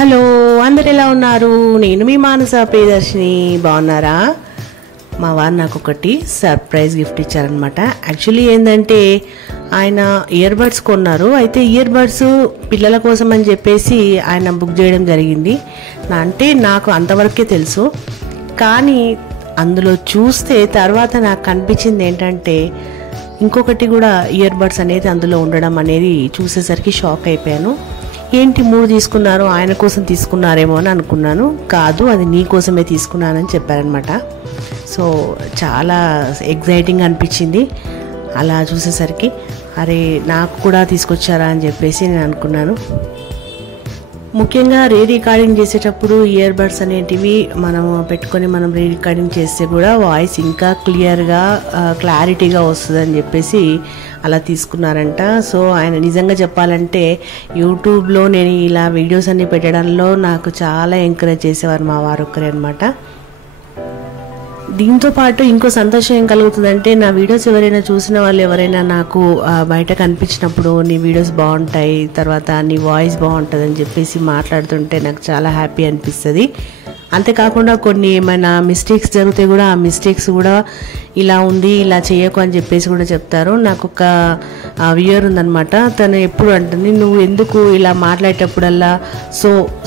Hello అందరు ఎలా ఉన్నారు? నేను మీ మానస ప్రియదర్శిని. బాగున్నారా? మా వారు నాకు ఒకటి సర్ప్రైజ్ గిఫ్ట్ ఇచ్చారనమాట. యాక్చువల్లీ ఏంటంటే ఆయన ఇయర్ బడ్స్ కొన్నారు. అయితే ఇయర్ బడ్స్ పిల్లల కోసం అని చెప్పేసి ఆయన బుక్ చేయడం జరిగింది. అంటే నాకు అంతవరకే తెలుసు, కానీ అందులో చూస్తే తర్వాత నాకు కనిపించింది ఏంటంటే ఇంకొకటి కూడా ఇయర్ బడ్స్ అనేది అందులో ఉండడం అనేది చూసేసరికి షాక్ అయిపోయాను. ఏంటి 3 తీసుకున్నారు, ఆయన కోసం తీసుకున్నారేమో అని అనుకున్నాను. కాదు, అది నీ కోసమే తీసుకున్నానని చెప్పారనమాట. సో చాలా ఎగ్జైటింగ్ అనిపించింది అలా చూసేసరికి. అరే నాకు కూడా తీసుకొచ్చారా అని చెప్పేసి నేను అనుకున్నాను. ముఖ్యంగా రీ రికార్డింగ్ చేసేటప్పుడు ఇయర్ బడ్స్ అనేటివి మనం పెట్టుకొని మనం రీ రికార్డింగ్ చేస్తే కూడా వాయిస్ ఇంకా క్లియర్గా క్లారిటీగా వస్తుందని చెప్పేసి అలా తీసుకున్నారంట. సో ఆయన నిజంగా చెప్పాలంటే యూట్యూబ్లో నేను ఇలా వీడియోస్ అన్ని పెట్టడంలో నాకు చాలా ఎంకరేజ్ చేసేవారు మా వారు ఒక్కరే అనమాట. దీంతో పాటు ఇంకో సంతోషం ఏం కలుగుతుందంటే, నా వీడియోస్ ఎవరైనా చూసిన వాళ్ళు ఎవరైనా నాకు బయట కనిపించినప్పుడు నీ వీడియోస్ బాగుంటాయి, తర్వాత నీ వాయిస్ బాగుంటుంది అని చెప్పేసి మాట్లాడుతుంటే నాకు చాలా హ్యాపీ అనిపిస్తుంది. అంతేకాకుండా కొన్ని ఏమైనా మిస్టేక్స్ జరిగితే కూడా ఆ మిస్టేక్స్ కూడా ఇలా ఉంది, ఇలా చేయకు అని చెప్పేసి కూడా చెప్తారు. నాకు ఒక వ్యూయర్ ఉందనమాట. తను ఎప్పుడు అంటుంది, నువ్వు ఎందుకు ఇలా మాట్లాడేటప్పుడల్లా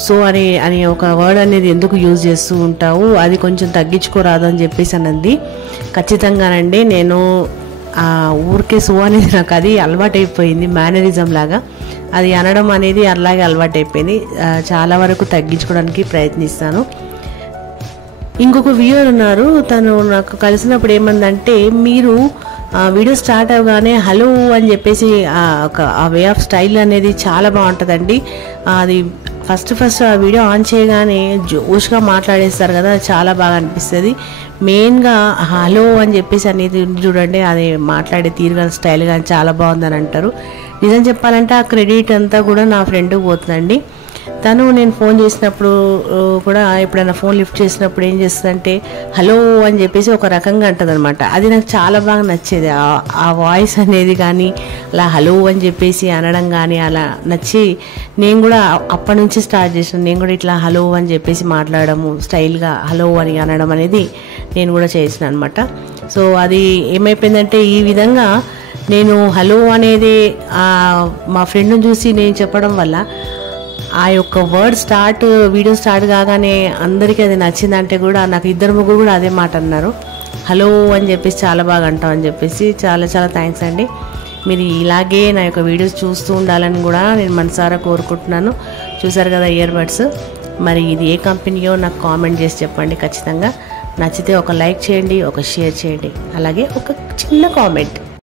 సో అని ఒక వర్డ్ అనేది ఎందుకు యూజ్ చేస్తూ ఉంటావు, అది కొంచెం తగ్గించుకోరాదు అని చెప్పేసి అన్నది. ఖచ్చితంగానండి, నేను ఊరికే సో అనేది నాకు అది అలవాటైపోయింది, మేనరిజం లాగా అది అనడం అనేది అలాగే అలవాటైపోయింది. చాలా వరకు తగ్గించుకోవడానికి ప్రయత్నిస్తాను. ఇంకొక వ్యూయర్ ఉన్నారు, తను నాకు కలిసినప్పుడు ఏమందంటే, మీరు వీడియో స్టార్ట్ అవగానే హలో అని చెప్పేసి ఆ వే ఆఫ్ స్టైల్ అనేది చాలా బాగుంటుందండి. అది ఫస్ట్ ఆ వీడియో ఆన్ చేయగానే జోష్గా మాట్లాడేస్తారు కదా, చాలా బాగా అనిపిస్తుంది. మెయిన్గా హలో అని చెప్పేసి అనేది చూడండి, అది మాట్లాడే తీరు కానీ స్టైల్ కానీ చాలా బాగుందని అంటారు. నిజం చెప్పాలంటే ఆ క్రెడిట్ అంతా కూడా నా ఫ్రెండ్కి పోతుందండి. తను నేను ఫోన్ చేసినప్పుడు కూడా ఎప్పుడైనా ఫోన్ లిఫ్ట్ చేసినప్పుడు ఏం చేస్తుందంటే హలో అని చెప్పేసి ఒక రకంగా అంటుంది అనమాట. అది నాకు చాలా బాగా నచ్చేది. ఆ వాయిస్ అనేది కానీ అలా హలో అని చెప్పేసి అనడం కానీ అలా నచ్చి నేను కూడా అప్పటి నుంచి స్టార్ట్ చేసాను. నేను కూడా ఇట్లా హలో అని చెప్పేసి మాట్లాడము, స్టైల్గా హలో అని అనడం అనేది నేను కూడా చేసిన అనమాట. సో అది ఏమైపోయిందంటే, ఈ విధంగా నేను హలో అనేది మా ఫ్రెండ్ని చూసి నేను చెప్పడం వల్ల ఆ యొక్క వర్డ్ వీడియో స్టార్ట్ కాగానే అందరికీ అది నచ్చిందంటే కూడా నాకు 2-3 కూడా అదే మాట అన్నారు, హలో అని చెప్పేసి చాలా బాగా అంటాం అని చెప్పేసి. చాలా చాలా థ్యాంక్స్ అండి. మీరు ఇలాగే నా యొక్క వీడియోస్ చూస్తూ ఉండాలని కూడా నేను మనసారా కోరుకుంటున్నాను. చూసారు కదా ఇయర్ బడ్స్, మరి ఇది ఏ కంపెనీయో నాకు కామెంట్ చేసి చెప్పండి. ఖచ్చితంగా నచ్చితే ఒక లైక్ చేయండి, ఒక షేర్ చేయండి, అలాగే ఒక చిన్న కామెంట్.